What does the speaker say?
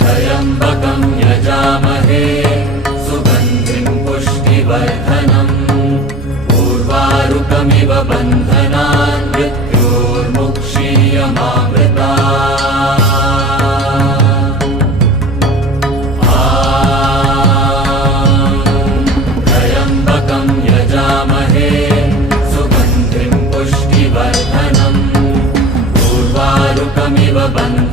त्र्यम्बकं यजामहे सुगन्धिं पुष्टिवर्धनम् उर्वारुकमिव बन्धनान् मृत्योर्मुक्षीयमामृतात्। त्र्यम्बकं यजामहे सुगन्धिं पुष्टिवर्धनम् उर्वारुकमिव बन्धनान्